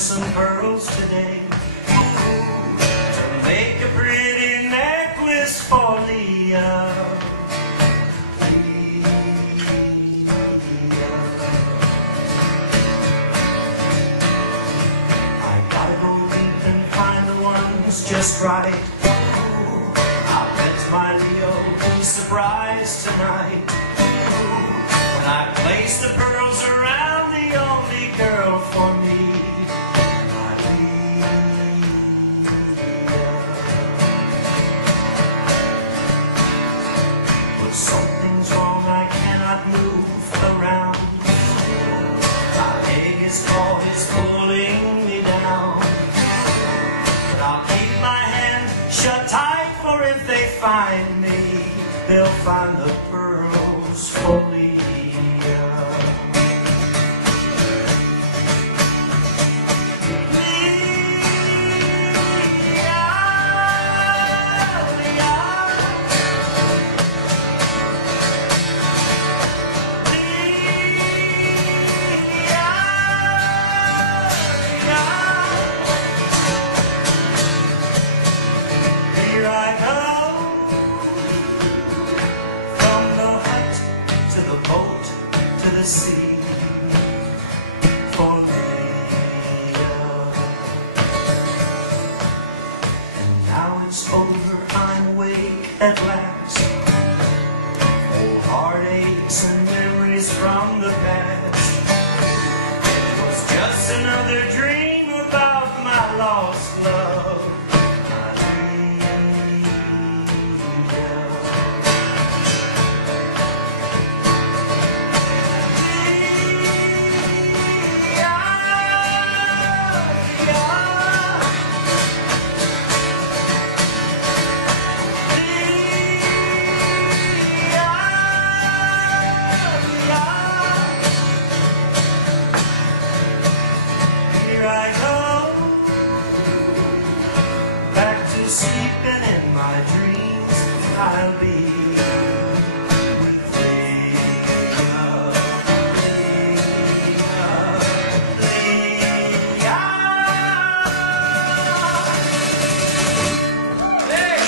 some pearls today to make a pretty necklace for Leah. I gotta go deep and find the ones just right. I'll bet my Leo be surprised tonight when I place the pearls around the only girl for me. But something's wrong, I cannot move around. My leg is caught, is pulling me down. But I'll keep my hand shut tight, for if they find me, they'll find the pearls for me. Sea for Leah. And now it's over, I'm awake at last. Old heartaches and memories from the past. It was just another dream about my lost love. Sleeping in my dreams, I'll be with Leah, Leah, Leah. Hey!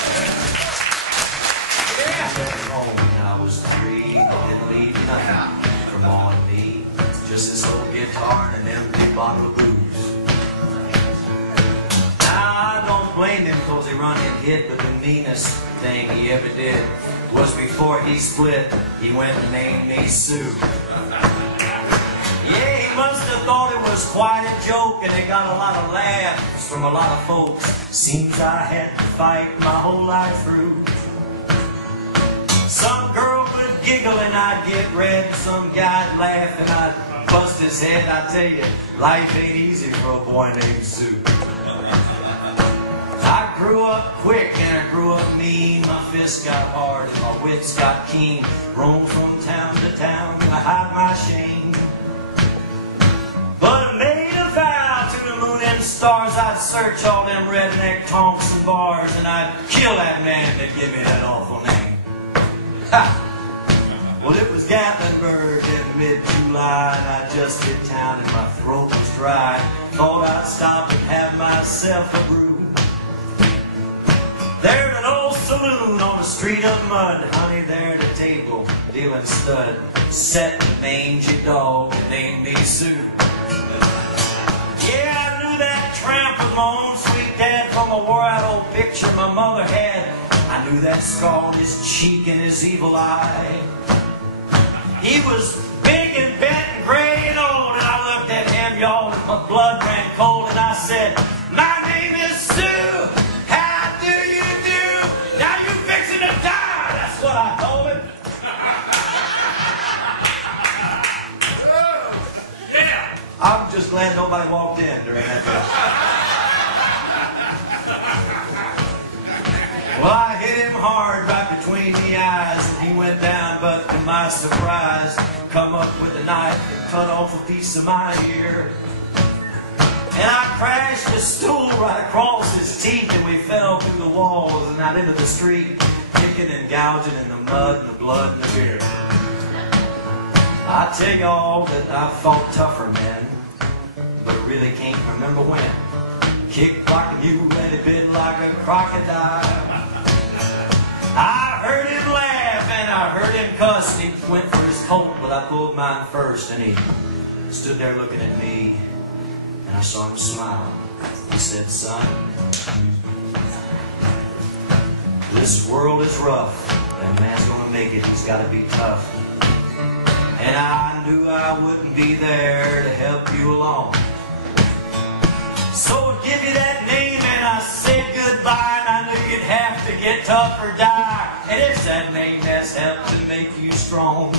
Yeah! I went home when I was 3, didn't leave nothing from on me, just this old guitar and an empty bottle of booze. Blame him cause he run and hid, but the meanest thing he ever did was before he split, he went and named me Sue. Yeah, he must have thought it was quite a joke, and it got a lot of laughs from a lot of folks. Seems I had to fight my whole life through. Some girl would giggle and I'd get red, and some guy'd laugh and I'd bust his head. I tell you, life ain't easy for a boy named Sue. I grew up quick and I grew up mean. My fists got hard and my wits got keen. Roamed from town to town to hide my shame. But I made a vow to the moon and stars, I'd search all them redneck Thompson bars, and I'd kill that man that gave me that awful name. Ha! Well, it was Gatlinburg in mid-July, and I just hit town and my throat was dry. Thought I'd stop and have myself a brew. There's an old saloon on a street of mud. Honey, there at a table, dealing stud. Set the mangy dog and named me Sue. Yeah, I knew that tramp was my own sweet dad from a wore-out old picture my mother had. I knew that scar on his cheek and his evil eye. He was big and bent and gray and old, and I looked at him, y'all, and my blood ran cold, and I said, "My name is Sue. What I told him." Yeah. I'm just glad nobody walked in during that time. Well, I hit him hard right between the eyes, and he went down, but to my surprise, come up with a knife and cut off a piece of my ear. And I crashed the stool right across his teeth, and we fell through the walls and out into the street, kicking and gouging in the mud and the blood and the beer. I tell y'all that I've fought tougher men, but I really can't remember when. Kicked like a mule and he bit like a crocodile. I heard him laugh and I heard him cuss. He went for his coat, but I pulled mine first, and he stood there looking at me, and I saw him smile. He said, "Son, this world is rough. That man's gonna make it. He's gotta be tough." And I knew I wouldn't be there to help you along. So I'd give you that name and I said goodbye, and I knew you'd have to get tough or die. And it's that name that's helped to make you strong.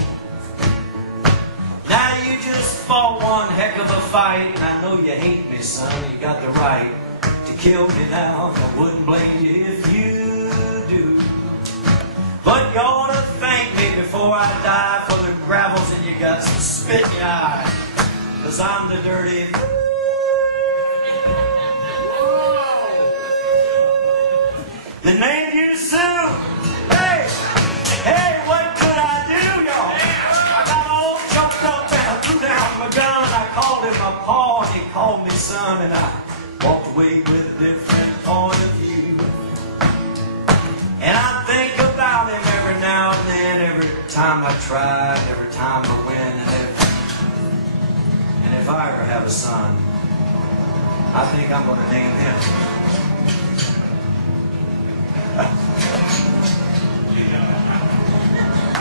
Now you just fought one heck of a fight, and I know you hate me, son. You got the right to kill me now, and I wouldn't blame you if you do. But you ought to thank me before I die for the gravels in your guts and spit in your eye, 'cause I'm the dirty that named you to sue. Hey, hey, what could I do, y'all? I got all choked up and I threw down my gun. I called him my paw and he called me son, and I walked away with a different point of view. And I think about him every now and then, every time I try, every time I win, and if I ever have a son, I think I'm going to name him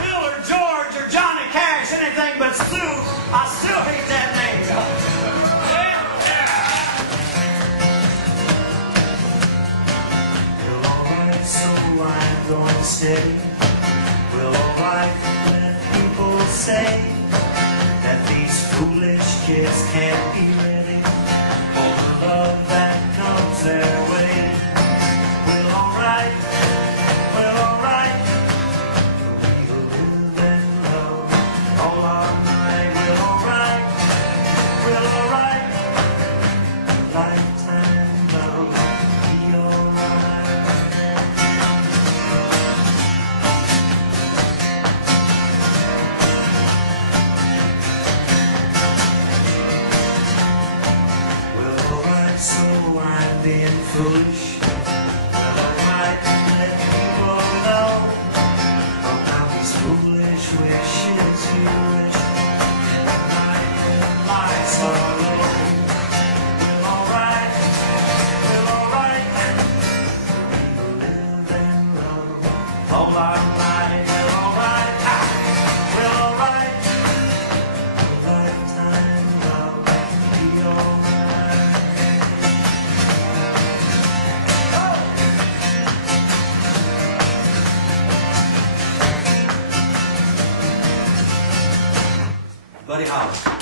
Bill or George or Johnny Cash, anything but Sue. I still hate that name. Well, alright, so I'm going steady. Well, alright, when people say that these foolish kids can't be ready for the love that comes their way. Well, alright. Being foolish, well, alright, let people know about these foolish wishes you wish in the night when the lights are low. Well, alright, we live and love all our life. Well, alright, lifetime love be alright. Buddy Holly.